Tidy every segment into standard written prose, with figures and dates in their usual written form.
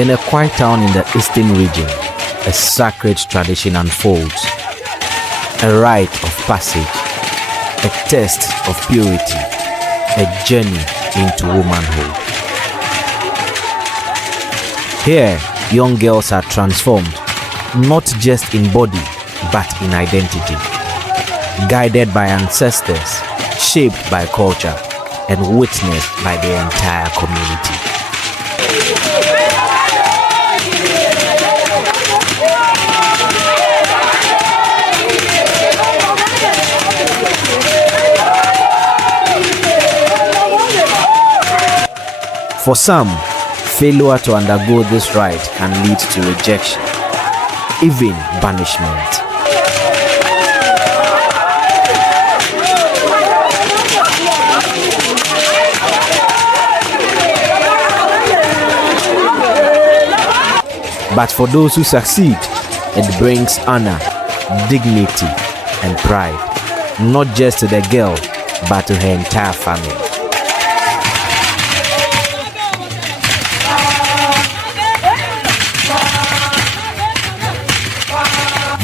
In a quiet town in the eastern region, a sacred tradition unfolds. A rite of passage, a test of purity, a journey into womanhood. Here, young girls are transformed, not just in body, but in identity. Guided by ancestors, shaped by culture, and witnessed by the entire community. For some, failure to undergo this rite can lead to rejection, even banishment. But for those who succeed, it brings honor, dignity, and pride, not just to the girl, but to her entire family.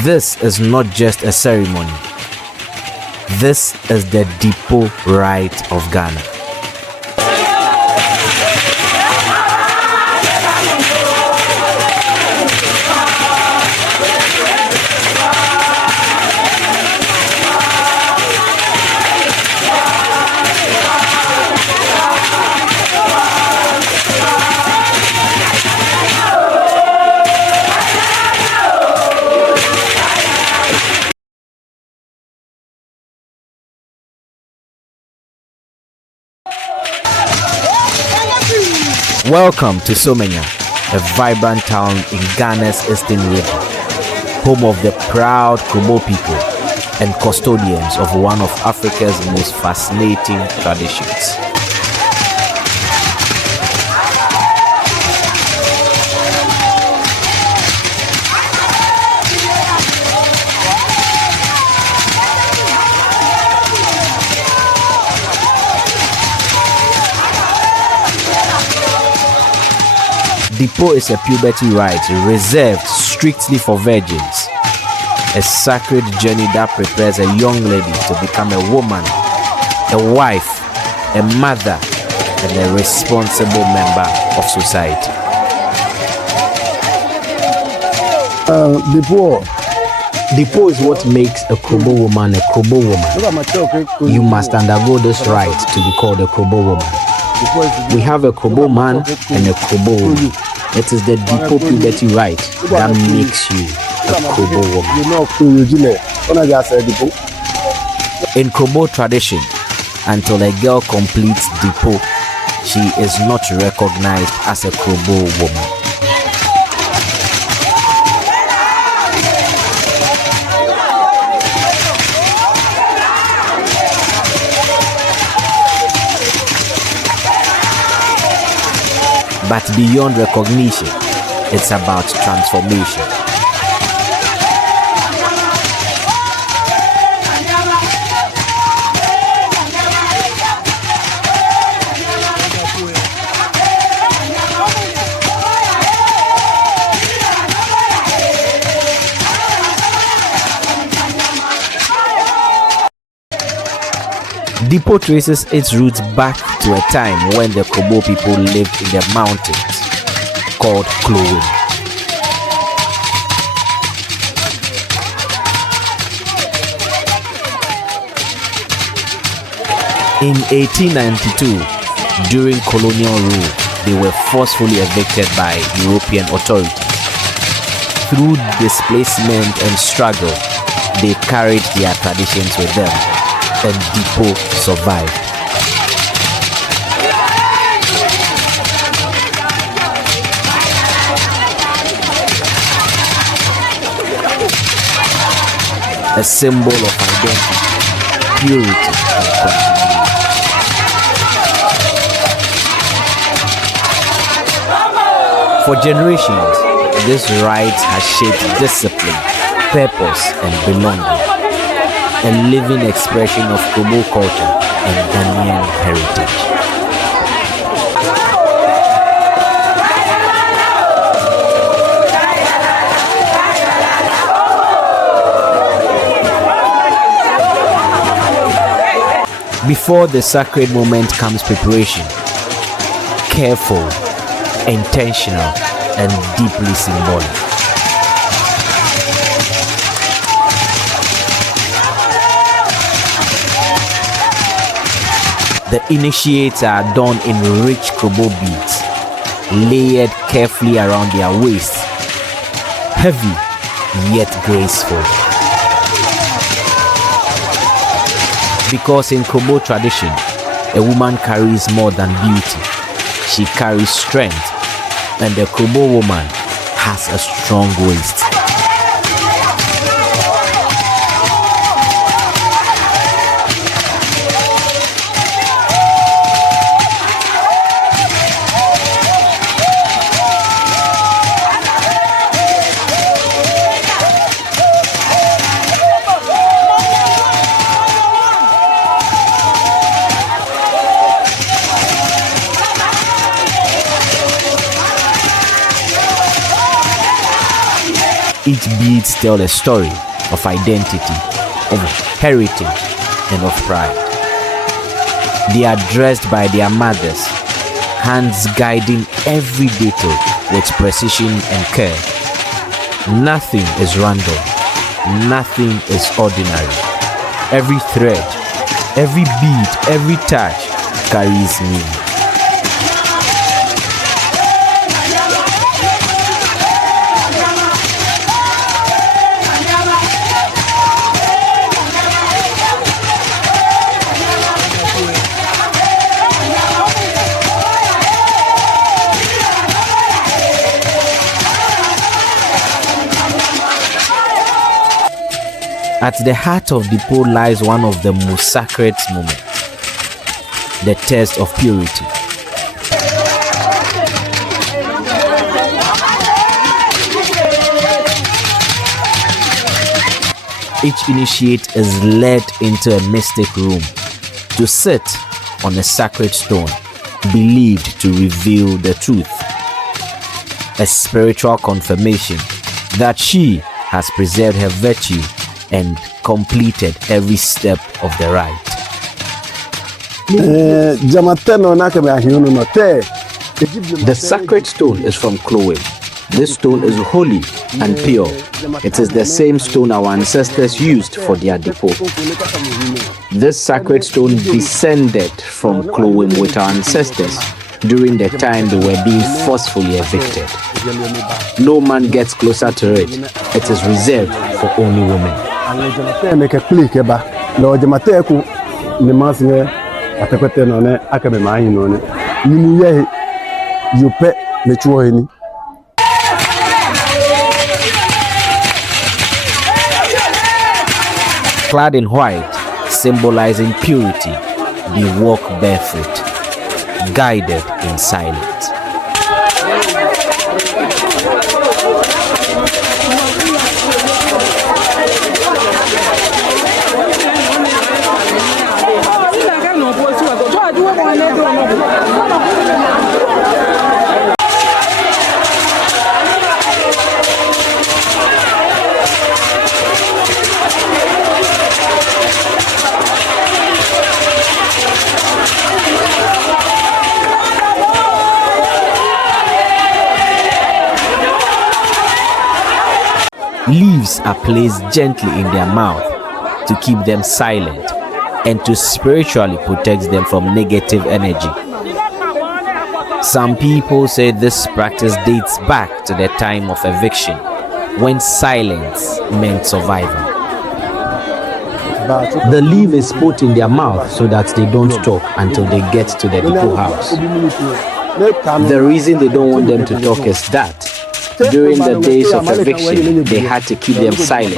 This is not just a ceremony. This is the Dipo Rite of Ghana. Welcome to Somanya, a vibrant town in Ghana's eastern region, home of the proud Krobo people and custodians of one of Africa's most fascinating traditions. Dipo is a puberty rite reserved strictly for virgins, a sacred journey that prepares a young lady to become a woman, a wife, a mother, and a responsible member of society. Dipo is what makes a Krobo woman a Krobo woman. You must undergo this rite to be called a Krobo woman. We have a Krobo man and a Krobo woman. It is the Dipo Puberty Rite that makes you a Krobo woman. In Krobo tradition, until a girl completes Dipo, she is not recognized as a Krobo woman. But beyond recognition, it's about transformation. Dipo traces its roots back to a time when the Krobo people lived in the mountains, called Krobo. In 1892, during colonial rule, they were forcefully evicted by European authorities. Through displacement and struggle, they carried their traditions with them, and Dipo survived. A symbol of identity, purity, and continuity. For generations, this rite has shaped discipline, purpose, and belonging. A living expression of Krobo culture and Ghanaian heritage. Before the sacred moment comes preparation, careful, intentional, and deeply symbolic. The initiates are done in rich Krobo beads, layered carefully around their waists, heavy yet graceful. Because in Krobo tradition, a woman carries more than beauty. She carries strength, and the Krobo woman has a strong waist. Each beads tell a story of identity, of heritage, and of pride. They are dressed by their mothers, hands guiding every detail with precision and care. Nothing is random, nothing is ordinary. Every thread, every bead, every touch carries meaning. At the heart of Dipo lies one of the most sacred moments, the test of purity. Each initiate is led into a mystic room to sit on a sacred stone believed to reveal the truth, a spiritual confirmation that she has preserved her virtue and completed every step of the rite. The sacred stone is from Krobo. This stone is holy and pure. It is the same stone our ancestors used for their Dipo. This sacred stone descended from Krobo with our ancestors during the time they were being forcefully evicted. No man gets closer to it. It is reserved for only women. Clad in white, symbolizing purity, they walk barefoot, guided in silence. Leaves are placed gently in their mouth to keep them silent and to spiritually protect them from negative energy. Some people say this practice dates back to the time of eviction, when silence meant survival. The leaf is put in their mouth so that they don't talk until they get to the Dipo house. The reason they don't want them to talk is that during the days of eviction, they had to keep them silent,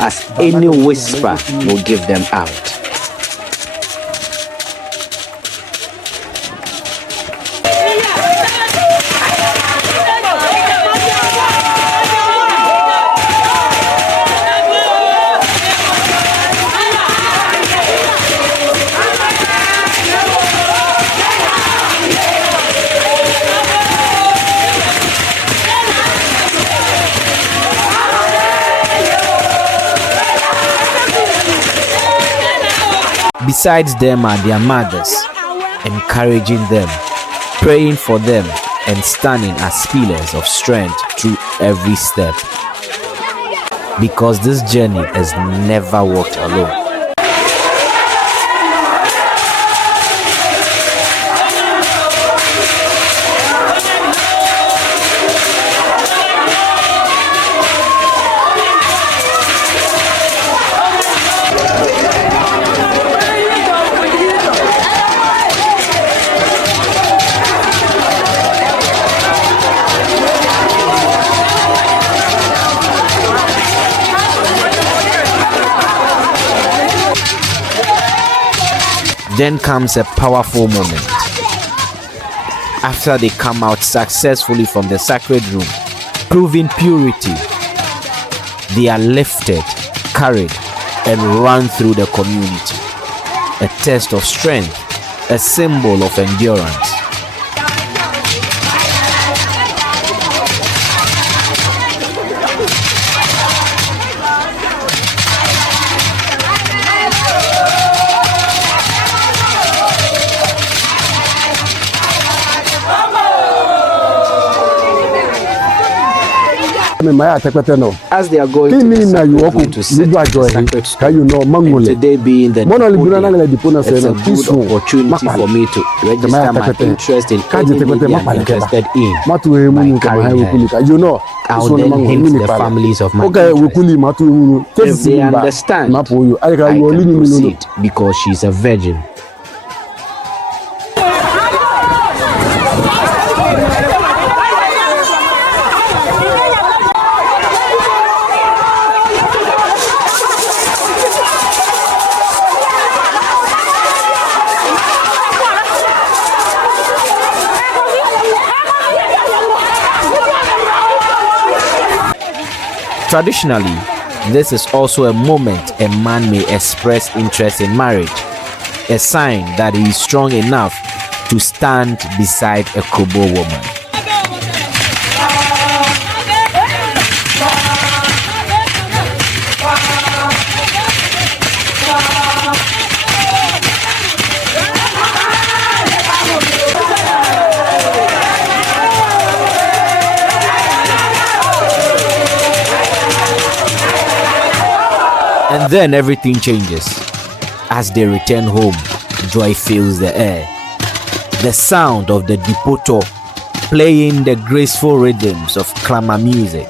as any whisper will give them out. Besides them are their mothers, encouraging them, praying for them, and standing as pillars of strength through every step. Because this journey is never walked alone. Then comes a powerful moment. After they come out successfully from the sacred room, proving purity, they are lifted, carried, and run through the community. A test of strength, a symbol of endurance. As they are going to the sacred to sit in the sacred stone, today being the Dipo, it's a good opportunity for me to register my interest in any media I'm interested in by carrying her. I'll then hint the families of my interest. If they understand, I can proceed because she's a virgin. Traditionally, this is also a moment a man may express interest in marriage, a sign that he is strong enough to stand beside a Krobo woman. And then everything changes. As they return home, joy fills the air. The sound of the Dipo playing the graceful rhythms of clamor music.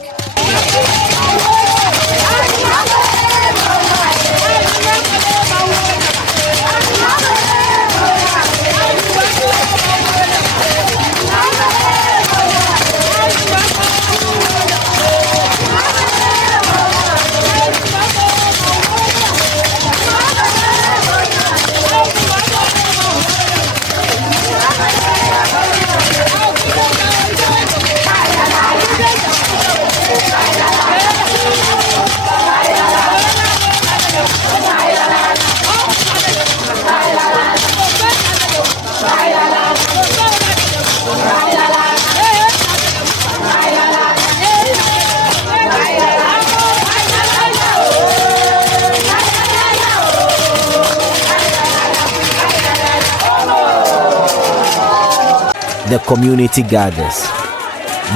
The community gathers.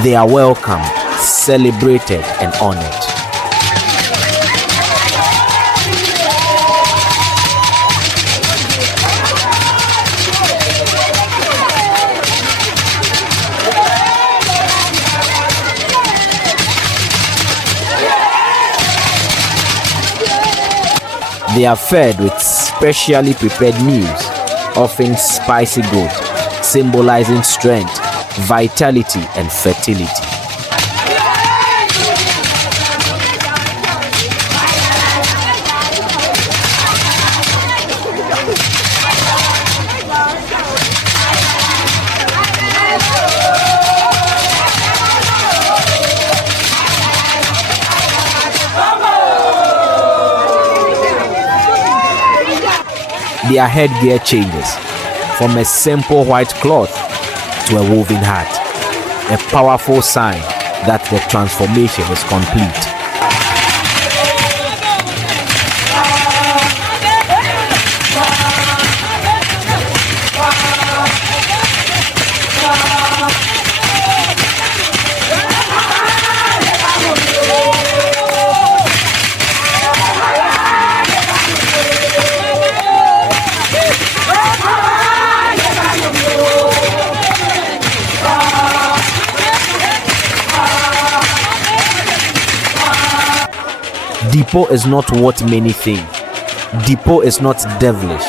They are welcomed, celebrated, and honored. They are fed with specially prepared meals, often spicy goat, symbolizing strength, vitality, and fertility. Their headgear changes from a simple white cloth to a woven hat, a powerful sign that the transformation is complete. Dipo is not what many think. Dipo is not devilish.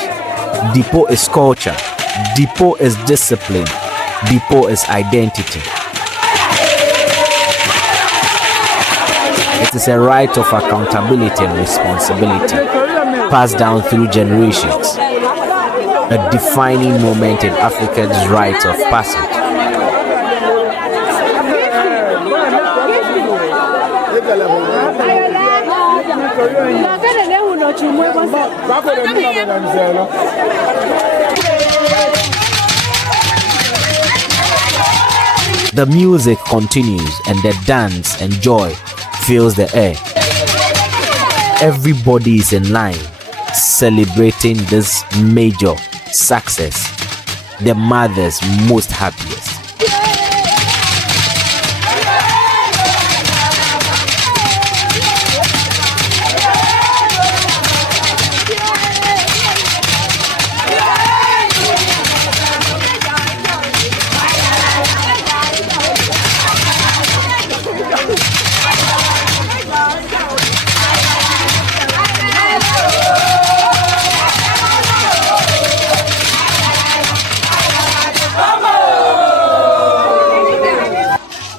Dipo is culture. Dipo is discipline. Dipo is identity. It is a rite of accountability and responsibility, passed down through generations. A defining moment in Africa's rite of passage. The music continues and the dance and joy fills the air. Everybody is in line celebrating this major success, the mother's most happiest.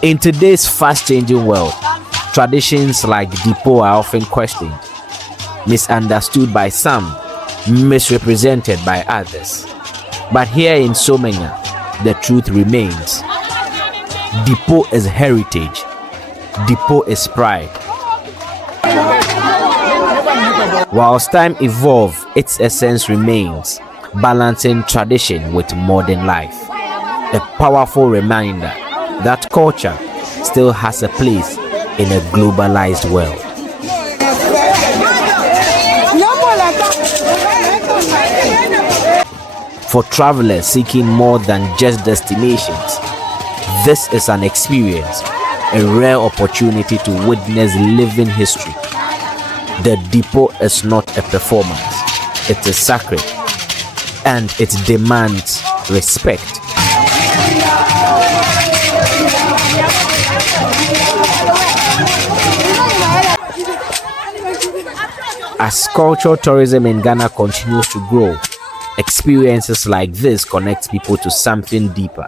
In today's fast-changing world, traditions like Dipo are often questioned, misunderstood by some, misrepresented by others. But here in Somanya, the truth remains. Dipo is heritage. Dipo is pride. Whilst time evolves, its essence remains, balancing tradition with modern life. A powerful reminder that culture still has a place in a globalized world. For travelers seeking more than just destinations, this is an experience, a rare opportunity to witness living history. The Dipo is not a performance, it is sacred, and it demands respect. As cultural tourism in Ghana continues to grow, experiences like this connect people to something deeper,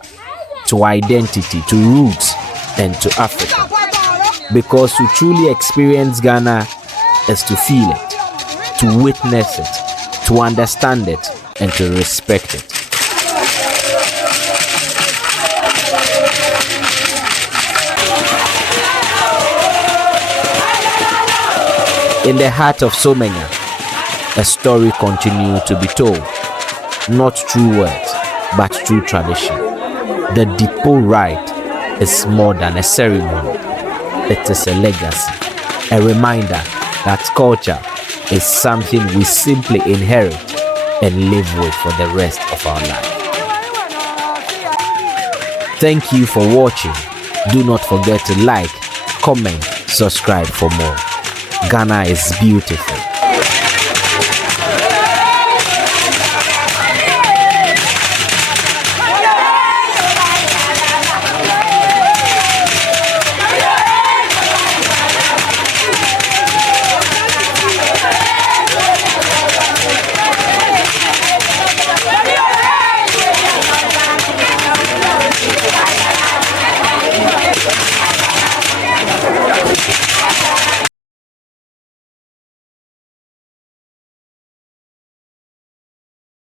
to identity, to roots, and to Africa. Because to truly experience Ghana is to feel it, to witness it, to understand it, and to respect it. In the heart of Somanya, a story continues to be told, not through words, but through tradition. The Dipo Rite is more than a ceremony. It is a legacy, a reminder that culture is something we simply inherit and live with for the rest of our life. Thank you for watching. Do not forget to like, comment, subscribe for more. Ghana is beautiful.